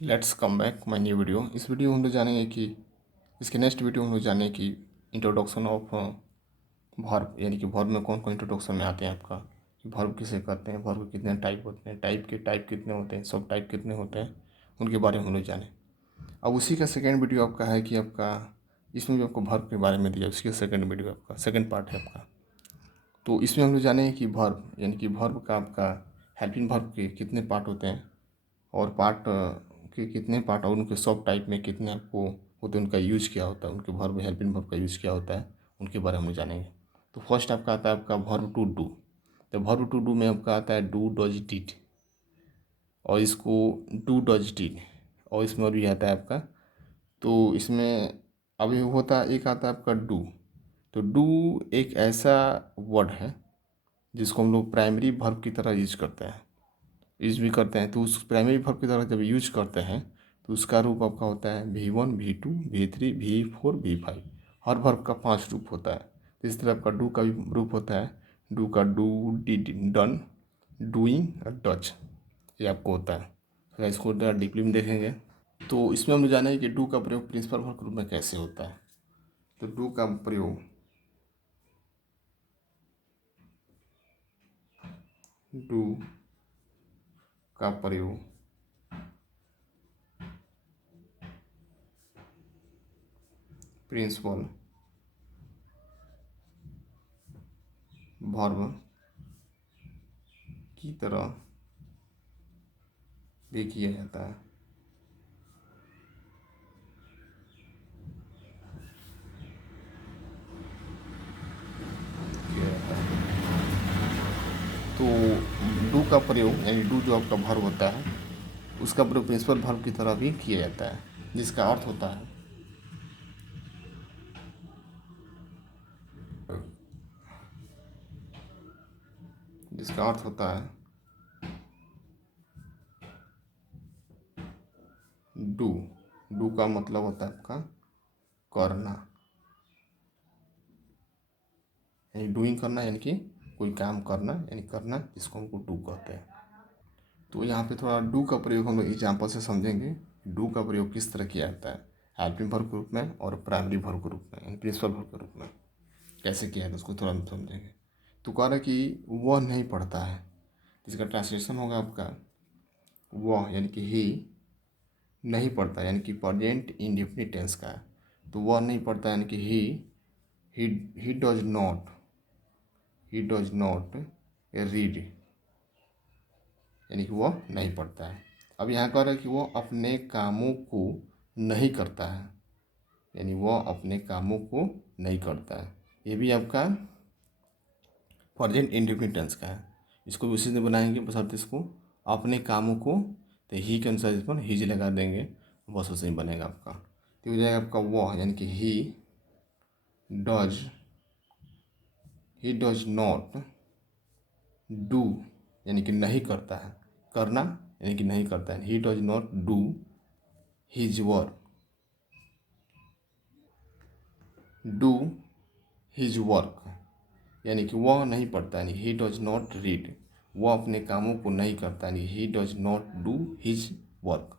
Let's come back my new video. इस video में हम लोग जानेंगे कि इसके नेक्स्ट वीडियो में हम लोग जानेंगे कि इंट्रोडक्शन ऑफ वर्ब, यानी कि वर्ब में कौन कौन इंट्रोडक्शन में आते हैं आपका, वर्ब किसे कहते हैं, वर्ब के कितने टाइप होते हैं, टाइप कितने होते हैं, सब टाइप कितने होते हैं, उनके बारे में हम लोग जाने। अब उसी का सेकेंड वीडियो आपका है कि आपका इसमें जो आपको वर्ब के बारे में दिया उसकी सेकेंड वीडियो आपका सेकेंड पार्ट है आपका। तो इसमें हम लोग जानेंगे कि वर्ब, यानी कि वर्ब का आपका हेल्पिंग वर्ब के कितने पार्ट होते हैं और पार्ट के कितने पार्ट और उनके सब टाइप में कितने आपको होते हैं, उनका यूज क्या होता है, उनके वर्ब हेल्पिंग वर्ब का यूज क्या होता है, उनके बारे में जानेंगे। तो फर्स्ट आपका आता है आपका वर्ब टू डू। तो वर्ब टू डू में आपका आता है डू डज डिड, और इसको डू डज डिड, और इसमें और भी आता है आपका। तो इसमें अभी होता है एक आता है आपका डू। तो डू एक ऐसा वर्ड है जिसको हम लोग प्राइमरी वर्ब की तरह यूज करते हैं, यूज भी करते हैं। तो उस प्राइमरी वर्ब की तरह जब यूज करते हैं तो उसका रूप आपका होता है V1 V2 V3 V4 V5। हर वर्ब का 5 रूप होता है। तो इस तरह आपका डू का भी रूप होता है, डू का डू, डिड, डन, डूइंग और डच, ये आपको होता है। तो इसको डीपली में देखेंगे। तो इसमें हम जाना है कि डू का प्रयोग प्रिंसिपल वर्ब के रूप में कैसे होता है। तो डू का प्रयोग डू का प्रयोग प्रिंसिपल वर्ब की तरह भी किया जाता है। तो डू का प्रयोग, यानी डू जो आपका वर्ब होता है उसका प्रयोग प्रिंसिपल वर्ब की तरह भी किया जाता है, जिसका अर्थ होता है जिसका अर्थ होता है डू। डू का मतलब होता है आपका करना, यानी डूइंग करना, यानी कि कोई काम करना, यानी करना, जिसको हमको डू कहते हैं। तो यहाँ पे थोड़ा डू का प्रयोग हम लोग एग्जाम्पल से समझेंगे। डू का प्रयोग किस तरह किया जाता है हेल्पिंग वर्ब के रूप में और प्राइमरी वर्ब के रूप में, यानी प्रिंसिपल वर्ब के रूप में कैसे किया है उसको थोड़ा हम समझेंगे। तो कह रहा है कि वह नहीं पढ़ता है, इसका ट्रांसलेशन होगा आपका वह, यानी कि ही नहीं पढ़ता, यानी कि प्रेजेंट इंडेफिनिट टेंस का है। तो वह नहीं पढ़ता यानी कि he does not, he does not read, यानी कि वह नहीं पढ़ता है। अब यहाँ कह रहा है कि वह अपने कामों को नहीं करता है, यानी वह अपने कामों को नहीं करता है। ये भी आपका प्रेजेंट इंडेफिनिट टेंस का है। इसको भी उसी से बनाएंगे, बस आप इसको अपने कामों को, तो ही के अनुसार इस पर हीज लगा देंगे, बस उसे ही बनेगा आपका। तो हो जाएगा आपका वह, यानी कि does he does not do, यानी कि नहीं करता है, करना यानी कि नहीं करता है। He does not do his work, do his work, यानी कि वह नहीं पढ़ता, यानी ही डज नॉट रीड, वह अपने कामों को नहीं करता, यानी he does not do his work.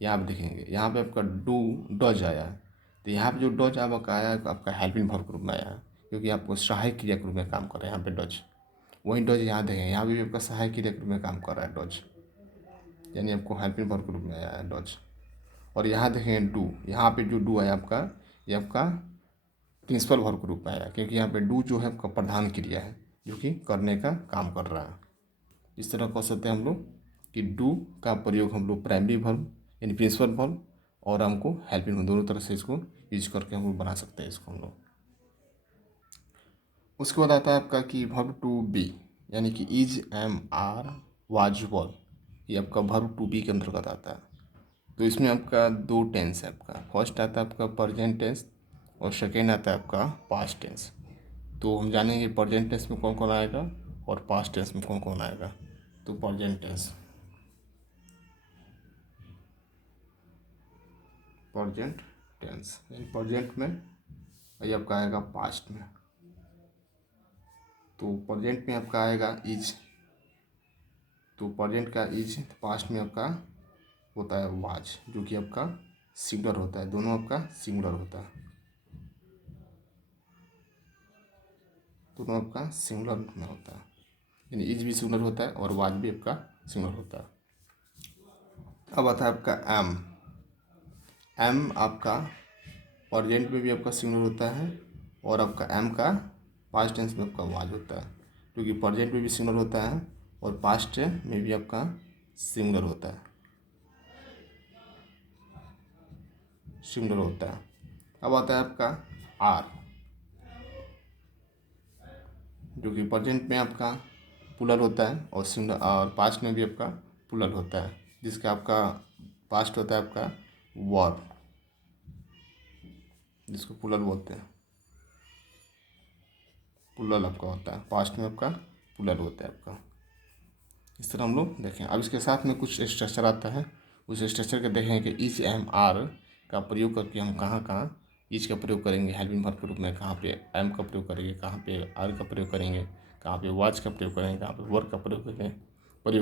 यहाँ पे देखेंगे, यहाँ पे आपका डू डज आया है। तो यहाँ पे जो डज आपका आया है आपका हेल्पिंग वर्ब के रूप में आया है, क्योंकि आपको सहायक क्रिया के रूप में काम कर रहा है यहाँ पे डज। वही डज यहाँ देखेंगे, यहाँ पे भी आपका सहायक क्रिया के रूप में काम कर रहा है डज, यानी आपको हेल्पिंग वर्ब के रूप में आया है डज। और यहाँ देखेंगे डू, यहाँ पे जो डू है आपका, ये आपका प्रिंसिपल वर्ब के रूप में आया, क्योंकि यहाँ पे डू जो है आपका प्रधान क्रिया है जो कि करने का काम कर रहा है। इस तरह कह सकते हैं हम लोग कि डू का प्रयोग हम लोग प्राइमरी वर्ब यानी प्रिंसिपल वर्ब और हमको हेल्पिंग वर्ब, दोनों तरह से इसको यूज करके हम लोग बना सकते हैं इसको हम लोग। उसके बाद आता है आपका कि वर्ब टू बी, यानी कि इज, एम, आर, वाज, वर, ये आपका वर्ब टू बी के अंतर्गत आता है। तो इसमें आपका दो टेंस है, आपका फर्स्ट आता है आपका प्रेजेंट टेंस और सेकेंड आता है आपका पास्ट टेंस। तो हम जानेंगे प्रेजेंट टेंस में कौन कौन आएगा और पास्ट टेंस में कौन कौन आएगा। तो प्रेजेंट टेंस, प्रेजेंट टेंस यानी प्रेजेंट में, ये आपका आएगा पास्ट में। तो प्रेजेंट में आपका आएगा इज, तो प्रेजेंट का इज, पास्ट में आपका होता है वाज, जो कि आपका सिंगुलर होता है, दोनों आपका सिंगुलर होता है, दोनों आपका सिंगुलर में होता है, यानी इज भी सिंगुलर होता है और वाज भी आपका सिंगुलर होता है। अब आता है आपका एम। एम आपका प्रेजेंट में भी आपका सिंगुलर होता है और आपका एम का पास्ट टेंस में आपका वाज होता है, क्योंकि प्रेजेंट में भी सिंगुलर होता है और पास्ट में भी आपका सिंगुलर होता है, सिंगुलर होता है। अब आता है आपका आर, जो कि प्रेजेंट में आपका प्लूरल होता है और सिंगुलर और पास्ट में भी आपका प्लूरल होता है, जिसका आपका पास्ट होता है आपका वर्ब, जिसको प्लूरल बोलते हैं, प्लूरल आपका होता है, पास्ट में आपका प्लूरल होता है आपका। इस तरह हम लोग देखें। अब इसके साथ में कुछ स्ट्रक्चर आता है, उस स्ट्रक्चर के देखें कि ईच एम आर का प्रयोग करके हम कहाँ कहाँ ईच का प्रयोग करेंगे हेल्पिंग वर्ब के रूप में, कहाँ पे एम का प्रयोग करेंगे, कहाँ पे आर का प्रयोग करेंगे, कहाँ पे वाज का प्रयोग करेंगे, कहाँ पे वर्ब का प्रयोग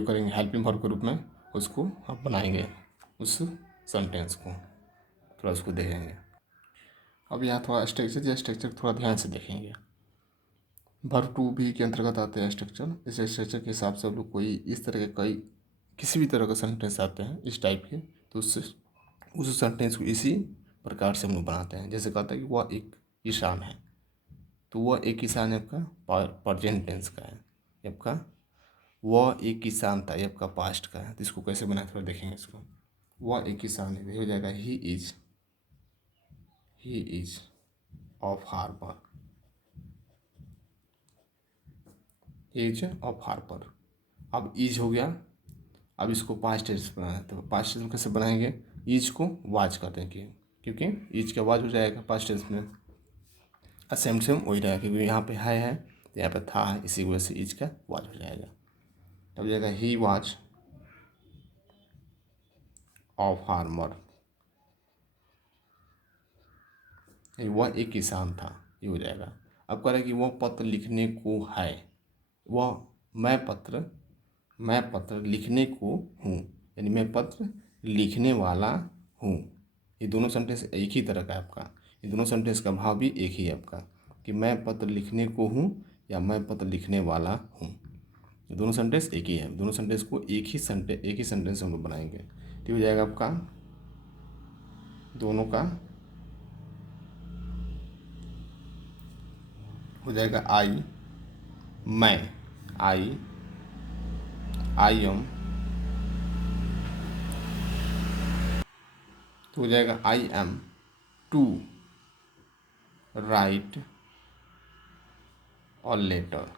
करेंगे हेल्पिंग वर्ब के रूप में, उसको हम बनाएंगे उस सेंटेंस को, थोड़ा उसको देखेंगे। अब यहाँ थोड़ा स्ट्रक्चर थोड़ा ध्यान से देखेंगे। वर्ब टू भी के अंतर्गत आते हैं स्ट्रक्चर। इस स्ट्रक्चर के हिसाब से हम लोग कोई इस तरह के कई किसी भी तरह का सेंटेंस आते हैं इस टाइप के, तो उससे उस सेंटेंस को इसी प्रकार से हम लोग बनाते हैं। जैसे कहता है कि वह एक किसान है, तो वह एक किसान है आपका प्रेजेंट टेंस का है, ये आपका वह एक किसान था ये आपका पास्ट का है। तो इसको कैसे बनाए थोड़ा देखेंगे इसको। वह एक किसान है, हो जाएगा he is of harbour, as of harbour. अब इज हो गया, अब इसको पास्ट टेंस बनाना है, तो पास्ट टेंस कैसे बनाएंगे, ईज को वाज कर देंगे, क्योंकि ईज का वाज हो जाएगा पास्ट टेंस में। सेम सेम वही रहेगा, क्योंकि यहाँ पे है तो यहाँ पे था है, इसी वजह से ईज का वाज हो जाएगा। तब हो जाएगा ही वाज ऑफ फार्मर, वह एक किसान था, ये हो जाएगा। अब कह रहा है कि वह पत्र लिखने को है, वह मैं पत्र लिखने को हूँ, यानी मैं पत्र लिखने वाला हूँ। ये दोनों सेंटेंस एक ही तरह का है आपका, ये दोनों सेंटेंस का भाव भी एक ही है आपका, कि मैं पत्र लिखने को हूँ या मैं पत्र लिखने वाला हूँ। ये दोनों सेंटेंस एक ही है, दोनों सेंटेंस को एक ही सेंटेंस हम लोग बनाएंगे। तो हो जाएगा आपका दोनों का हो जाएगा मैं आई एम, तो हो जाएगा आई एम टू राइट और लेटर,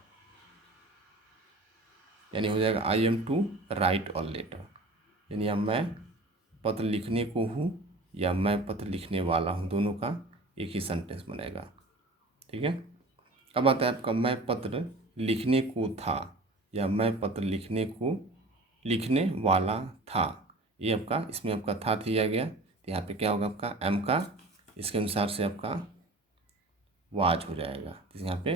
यानी हो जाएगा आई एम टू राइट और लेटर, यानी अब मैं पत्र लिखने को हूँ या मैं पत्र लिखने वाला हूँ, दोनों का एक ही सेंटेंस बनेगा। ठीक है। अब आता है आपका मैं पत्र लिखने को था या मैं पत्र लिखने वाला था, ये आपका इसमें आपका था दिया गया, तो यहाँ पे क्या होगा आपका एम का इसके अनुसार से आपका वाज हो जाएगा, तो यहाँ पे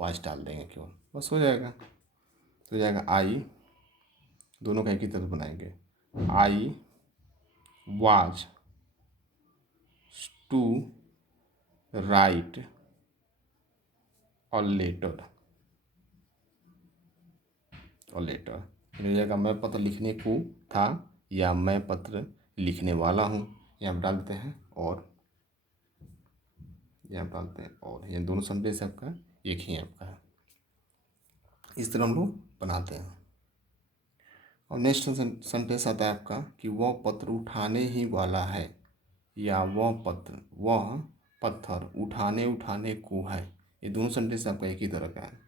वाज डाल देंगे केवल, बस हो जाएगा। तो हो जाएगा आई, दोनों का एक ही तरफ बनाएंगे, आई वाज टू राइट और लेटर हो जाएगा मैं पत्र लिखने को था या मैं पत्र लिखने वाला हूँ, यहाँ डाल देते हैं और यहाँ डालते हैं और, ये दोनों सेंटेंस आपका एक ही है आपका। इस तरह हम लोग बनाते हैं। और नेक्स्ट सेंटेंस आता है आपका कि वह पत्र उठाने ही वाला है या वह पत्थर उठाने को है। ये दोनों सेंटेंस आपका एक ही तरह का है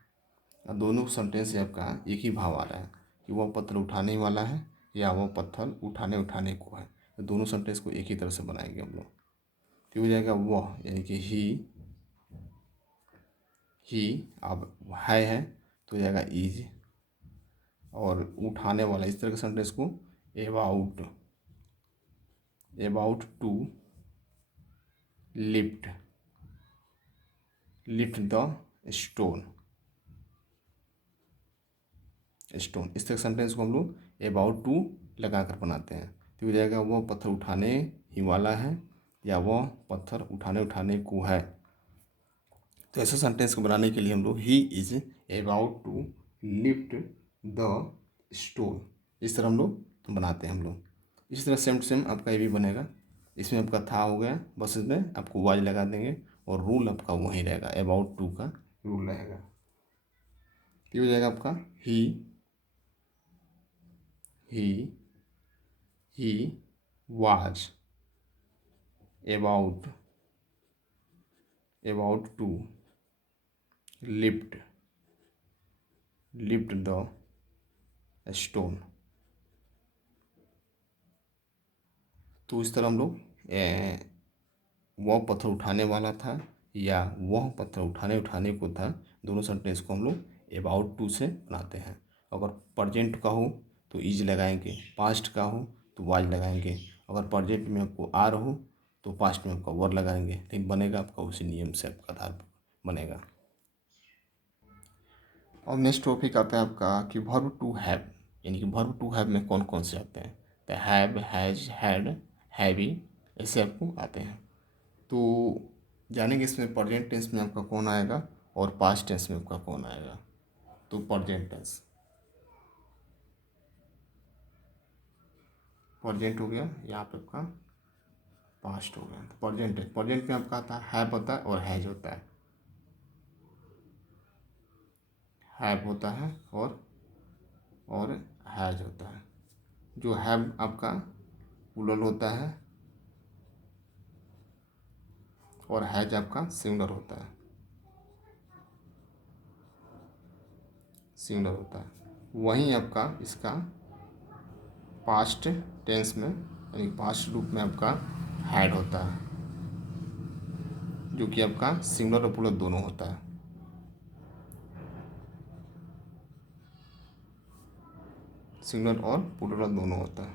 और दोनों सेंटेंस से आपका एक ही भाव आ रहा है कि वह पत्थर उठाने ही वाला है या वह पत्थर उठाने को है। तो दोनों सेंटेंस को एक ही तरह से बनाएंगे हम लोग। तो हो जाएगा वह, यानी कि ही अब है तो हो जाएगा इज, और उठाने वाला इस तरह के सेंटेंस को about to lift the stone, इस तरह सेंटेंस को हम लोग अबाउट टू लगा कर बनाते हैं। तो हो जाएगा वह पत्थर उठाने ही वाला है या वह पत्थर उठाने को है। तो ऐसे सेंटेंस को बनाने के लिए हम लोग he is about to lift the stone, इस तरह हम लोग बनाते हैं हम लोग। इसी तरह सेम टू सेम आपका ये भी बनेगा। इसमें आपका था हो गया, बस इसमें आपको वाज लगा देंगे और रूल आपका वही रहेगा, अबाउट टू का रूल रहेगा। ये हो जाएगा आपका ही he was about to lift the stone. तो इस तरह हम लोग वह पत्थर उठाने वाला था या वह पत्थर उठाने को था, दोनों सेंटेंस को हम लोग अबाउट टू से बनाते हैं। अगर प्रेजेंट का हो तो इज लगाएंगे, पास्ट का हो तो वाज लगाएंगे, अगर प्रेजेंट में आपको आर हो तो पास्ट में आपका वर लगाएंगे, लेकिन बनेगा आपका उसी नियम से आपका आधार पर बनेगा। और नेक्स्ट टॉपिक आता है आपका कि वर्ब टू हैव, यानी कि वर्ब टू हैव में कौन कौन से आते हैं। तो हैव, हैज, हैड, हैवी, ऐसे आपको आते हैं। तो जानेंगे इसमें प्रेजेंट टेंस में आपका कौन आएगा और पास्ट टेंस में आपका कौन आएगा। तो प्रेजेंट हो गया, यहाँ पे आपका पास्ट हो गया। तो प्रेजेंट में आपका आता है हैव होता है और हैज होता है। हैव होता है और हैज होता है। जो हैव आपका प्लूरल होता है और हैज आपका सिंगुलर होता है, वहीं आपका इसका पास्ट टेंस में यानी पास्ट रूप में आपका हैड होता है, जो कि आपका सिंगुलर और प्लूरल दोनों होता है। सिंगुलर और प्लूरल दोनों होता है,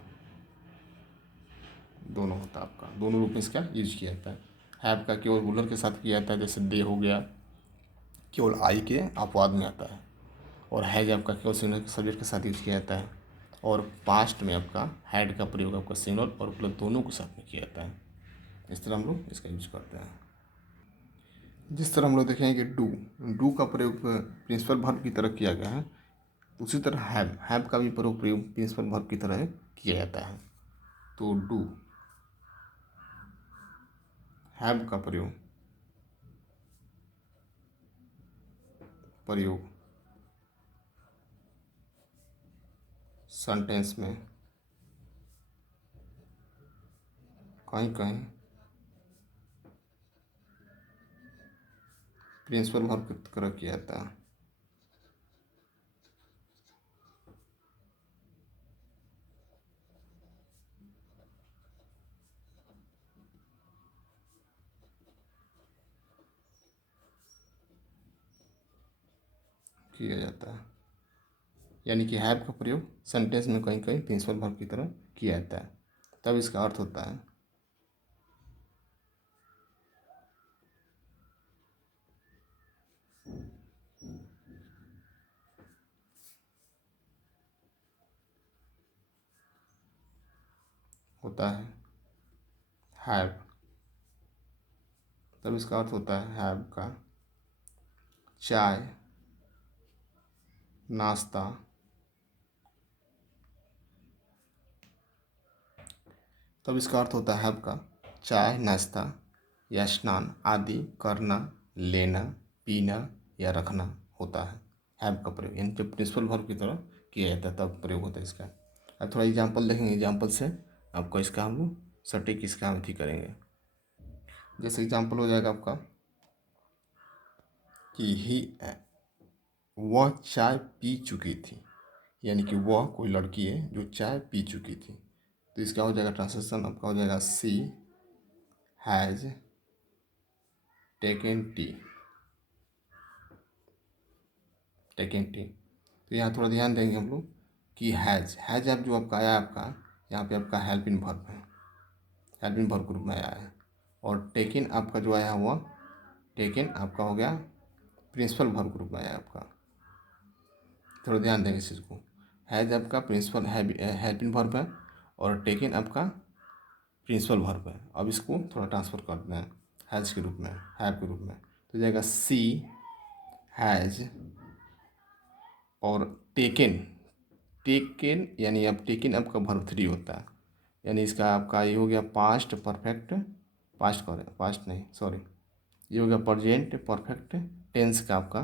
आपका दोनों रूप में इसका यूज किया जाता है। हैव का केवल प्लूरल के साथ किया जाता है, जैसे दे हो गया, केवल आई के अपवाद में आता है। और हैज आपका केवल सिंगुलर सब्जेक्ट के साथ यूज किया जाता है। और पास्ट में आपका हैड का प्रयोग आपका सिंगुलर और प्लूरल दोनों के साथ में किया जाता है। इस तरह हम लोग इसका यूज करते हैं। जिस तरह हम लोग देखेंगे कि डू का प्रयोग प्रिंसिपल वर्ब की तरह किया गया है, उसी तरह हैव का भी प्रयोग प्रिंसिपल वर्ब की तरह किया जाता है। तो डू हैव का प्रयोग सेंटेंस में कहीं कहीं प्रिंसिपल वर्ब की तरह किया जाता है। यानी कि हैव का प्रयोग सेंटेंस में कहीं कहीं प्रिंसिपल वर्ब की तरह किया जाता है, तब इसका अर्थ होता है हैव, तब इसका अर्थ होता है हैव का चाय, नाश्ता, तब इसका अर्थ होता है हैव का चाय, नाश्ता या स्नान आदि करना, लेना, पीना या रखना होता है। हैव का प्रयोग यानी जब प्रिंसिपल वर्ब की तरह किया जाता है तब प्रयोग होता है इसका। अब थोड़ा एग्जाम्पल देखेंगे, एग्जाम्पल से आपको इसका हम लोग सटीक इसका हम अथी करेंगे। जैसे एग्जाम्पल हो जाएगा आपका कि वह चाय पी चुकी थी, यानी कि वह कोई लड़की है जो चाय पी चुकी थी। तो इसका हो जाएगा ट्रांसलेशन आपका हो जाएगा सी हैज़ टेकन टी। तो यहाँ थोड़ा ध्यान देंगे हम लोग कि हैज़ अब जो आपका आया आपका यहाँ पे आपका हेल्पिंग वर्ब है, हेल्पिंग वर्ब ग्रुप में आया है। और टेकन आपका जो आया हुआ टेकन आपका हो गया प्रिंसिपल वर्ब ग्रुप में आया आपका। थोड़ा ध्यान देंगे इस चीज़ को। हैज़ आपका प्रिंसिपल हेल्पिंग वर्ब है और टेकन आपका प्रिंसिपल वर्ब है। अब इसको थोड़ा ट्रांसफर करते हैं हैज़ के रूप में, हैव के रूप में, तो जाएगा सी हैज़ और टेकन। टेकन यानी अब टेकन आपका वर्ब 3 होता है, यानी इसका आपका ये हो गया पास्ट परफेक्ट, पास्ट करें, पास्ट नहीं सॉरी, ये हो गया प्रेजेंट परफेक्ट टेंस का आपका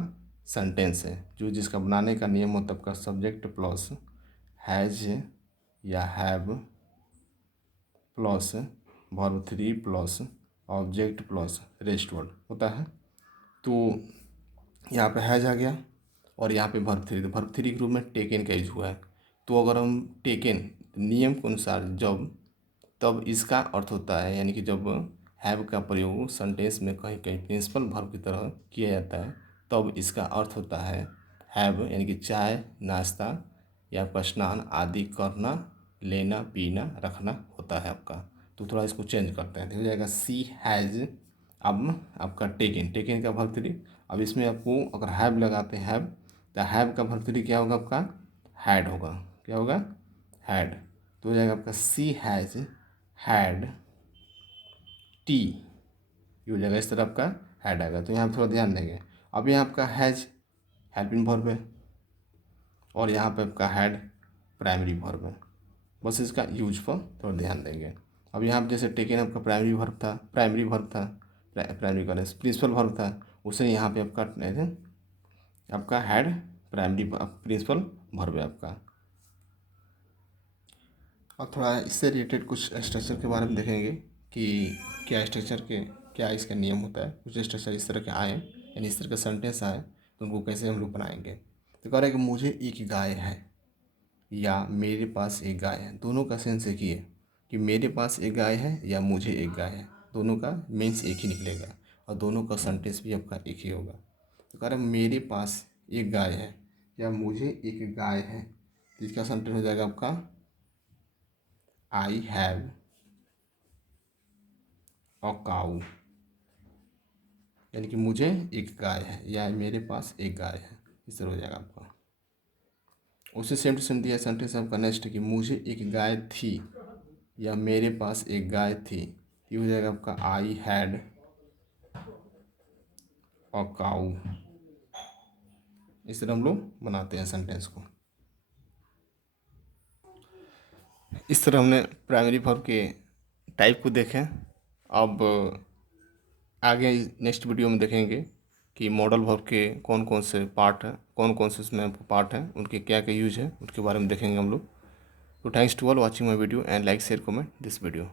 सेंटेंस है, जो जिसका बनाने का नियम होता है आपका सब्जेक्ट प्लस हैज या have plus verb 3 plus object plus rest word होता है। तो यहाँ पे हैज आ गया और यहाँ पे वर्ब 3, तो वर्ब 3 के रूप में टेकन का यूज हुआ है। तो अगर हम टेकन नियम के अनुसार जब तब इसका अर्थ होता है, यानी कि जब हैव का प्रयोग सेंटेंस में कहीं कहीं प्रिंसिपल वर्ब की तरह किया जाता है तब इसका अर्थ होता है हैव, यानी कि चाय नाश्ता या आपका स्नान आदि करना, लेना पीना रखना होता है आपका। तो थोड़ा इसको चेंज करते हैं, तो हो जाएगा सी हैज़। अब आपका टेकन, टेकन का वर्ब 3। अब इसमें आपको अगर हैव लगाते हैं हैव, तो हैव का वर्ब 3 क्या होगा आपका हैड होगा, क्या होगा हैड। तो हो जाएगा आपका सी हैज़ हैड टी, ये हो जाएगा इस तरह आपका हैड आएगा। तो यहाँ थोड़ा ध्यान देंगे। अब यहाँ आपका हैज हेल्पिंग वर्ब है और यहाँ पे आपका हैड प्राइमरी वर्ब है, बस इसका यूज पर थोड़ा ध्यान देंगे। अब यहाँ पे जैसे टेकन आपका प्राइमरी वर्ब था, प्राइमरी का प्रिंसिपल वर्ब था, उसे यहाँ पे आपका हैड प्राइमरी प्रिंसिपल वर्ब है आपका। और थोड़ा इससे रिलेटेड कुछ स्ट्रक्चर के बारे में देखेंगे कि क्या स्ट्रक्चर के क्या इसका नियम होता है। कुछ स्ट्रक्चर इस तरह के आए, यानी इस तरह का सेंटेंस आए, तो उनको कैसे हम लोग बनाएंगे। तो कह रहे हैं कि मुझे एक गाय है या मेरे पास एक गाय है, दोनों का सेंस एक ही है कि मेरे पास एक गाय है या मुझे एक गाय है, दोनों का मीन्स एक ही निकलेगा और दोनों का सेंटेंस भी आपका एक ही होगा। तो कह रहे हैं मेरे पास एक गाय है या मुझे एक गाय है, तो इसका सेंटेंस हो जाएगा आपका आई हैव अ काऊ, यानी कि मुझे एक गाय है या मेरे पास एक गाय है, इस तरह हो जाएगा आपका। उसे सेम टू सेम दिया सेंटेंस आपका नेक्स्ट कि मुझे एक गाय थी या मेरे पास एक गाय थी, ये हो जाएगा आपका आई हैड अ काऊ। इस तरह हम लोग बनाते हैं सेंटेंस को। इस तरह हमने प्राइमरी वर्ब के टाइप को देखें। अब आगे नेक्स्ट वीडियो में देखेंगे कि मॉडल वर्ब के कौन कौन से पार्ट हैं, कौन कौन से इसमें पार्ट हैं, उनके क्या क्या यूज है, उनके बारे में देखेंगे हम लोग। तो thanks to all watching my video and like share comment this video.